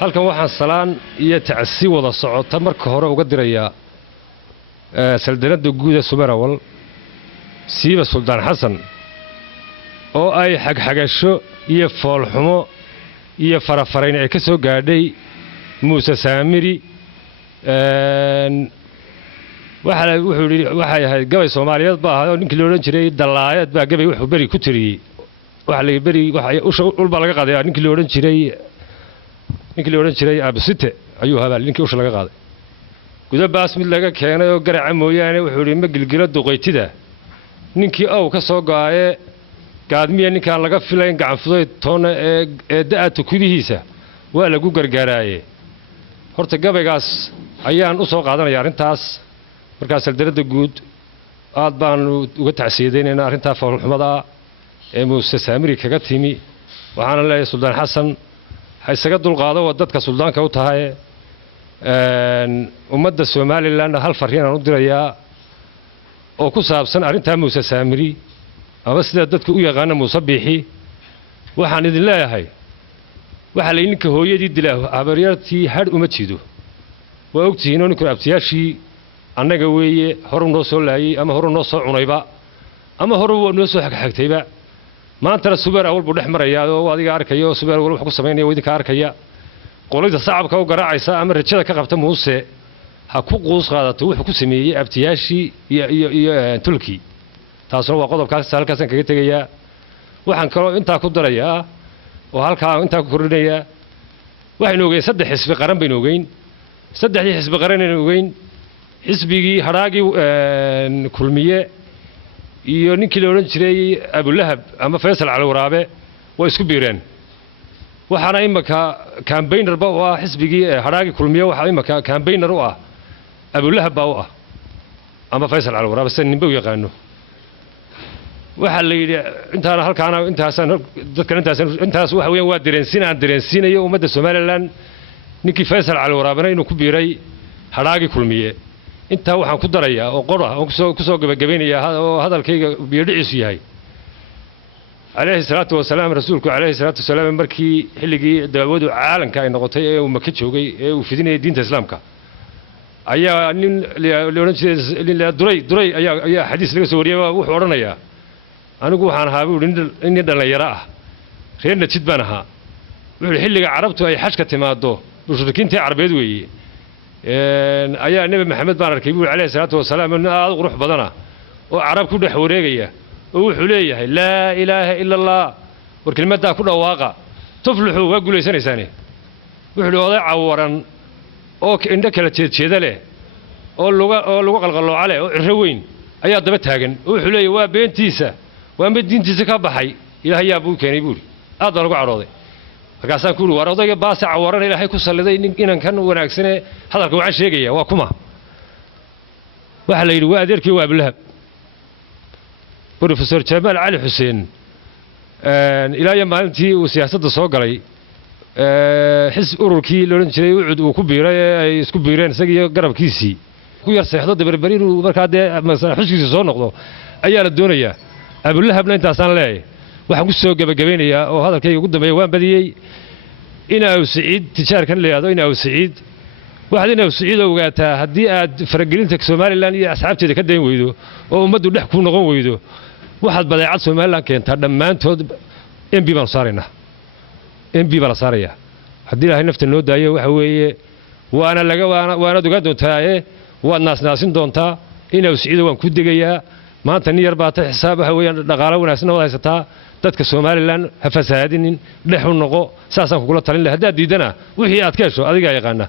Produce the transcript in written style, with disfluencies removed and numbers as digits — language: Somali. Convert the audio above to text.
halkan waxaan salaan iyo tacsi wada socota marka hore uga dirayaa saldanada guud ee Sumerawal siiba Suldaan Xasan oo ay xagxagasho iyo foolxumo iyo farafarayn ay ka soo gaadhay Muuse Saamiri waxay ahayd gabay Soomaaliyeed baa ahayd oo ninkii la oran jiray Dalaayad baa gabay wuxuu bari ku tiriyay waxa la bari waxa ul baa laga qaaday ninkii la oran jiray Absite ayuu habaal ninkii usha laga qaaday gudabaas mid laga keenay oo garaca mooyaane wuxuu yiri ma gilgilo duqeytida ninkii aw ka soo go'ay gaadmiya ninka laga filayn gacan fudeed toona ee da'atu kudihiisa waa lagu gargaaraayay horta gabaygaas ayaan u soo qaadanayaa arintaas markaas saldarada guud aad baan uga tacsiideynaa arinta foolxumada ee Muuse Saamiri kaga timi waxaan leeyahay Suldaan Xasan hay isaga dulqaado oo dadka suldaanka u tahay ummadda Soomaaliland hal fariin aan u dirayaa oo ku saabsan arinta Muuse Saamiri ama sida dadku u yaqaan Muuse Biixi waxaan idin leeyahay waxa la ninka hooyadii dilaa abaryartii had uma jiido waa ogtihiin oo ninka abtiyaashii annaga weeye hor noo soo laayay ama hor noo soo cunayba ama hor noo soo xagxagtayba maanta Sumerawal buu dhex marayaa oo adiga arkayo Sumerawal wax ku sameynaya idinka arkaya qolida shacabka oo garaacaysa ama rajada ka qabta Muuse ha ku qoos qaadato wuxuu ku sameeyay abtiyaashii iyo tulki taasoo waa qodobkaas halkaas kaga tagaya waxaan kaloo inta ku darayaa oo halka inta ku kordhinaya waxaan ogeyn saddex xisbi qaran baynu ogeyn saddexdii xisbi qaran aynu ogeyn xisbigii haraagi kulmiye iyo ninkii la oran jiray Abulahab ama Faysal Cali Waraabe way isku biireen waxaana imaka campaigner ba oo xisbigii haraagi kulmiye waxa imaka campaigner u ah Abulahab ba oo ah ama Faysal Cali Waraabe sannin buu yaqaano waxa la yiri intaana halkaana intaas waxa weeyaan waa dareensiinayo ummadda Soomaaliland ninkii Faysal Cali Waraabe inuu ku biiray haraagi kulmiye inta waxaan ku darayaa oo qora oo ku soo gabagabeynaya oo hadalkayga biyadhiis yahay عليه الصلاة والسلام رسولك عليه الصلاة والسلام مركي حلقي داود عالم كائن نقطة ومكة شوقي وفدينا دين الإسلام كا أيا نين دري أيا حديث لك سوريا وحورنا يا أنا أقول عن هابو إن يدنا يراه خيرنا تدبنها وحلقي عربته أي حشكة ما دو مشركين تي عربي دوي أيا النبي محمد بارك يقول عليه الصلاة والسلام إن أروح بدنا وعرب كل حورية وحوليه لا إله إلا الله والكلمات كلها واقع تفلحوا وقولوا سنة وحلو وضع عورا أوك عندك التشيدة له أو اللغة الغلو عليه الروين أيا ضبط هاجن وحوليه وبين تيسا وأم الدين تيسا كبحي إلى هي أبوه كان يقول هذا لغة عراضي فكاسان كلوا عراضي باس عورا إلى هيك وصل لذي إن كان وناكسنة هذا الكوع شيء وكما وحليل وادرك وابلهب بروفيسور جمال علي حسين إلى يوم أنتي وسياسة الصقري حزب أوروكي لورن شري وعد وكبيرة يسكبيرين سجى قرب كيسي كوير سيحضر دبربرين وبركاد مثلا حزب يسون نقطة أيام الدنيا أقول لها بلا أنت أصلا لا وحقول سوق جبين يا وهذا كي قدام يوان بدي إنا وسعيد تشارك لي هذا إنا وسعيد واحد إنا وسعيد وقتها هدي فرقلين تكسومالي لان أصحابتي كدين ويدو ومدوا لحكوا نقون ويدو واحد بدأ يعصم مالا كنت هذا ما أنت إم بي بنصارنا إم بي بنصارية هدي لها نفط النود ده وحوي وأنا لقى وأنا دقات دونتها والناس ناسين دونتها إنا وسعيد وان كود جيا ما أنت نير بعت حسابها ويا نقارا وناسنا ولا يستطاع تتكسومالي لان هفسادين لحوا النقو ساسا كقولة ترين له هذا ديدنا وهي أتكشوا هذا جاي قانا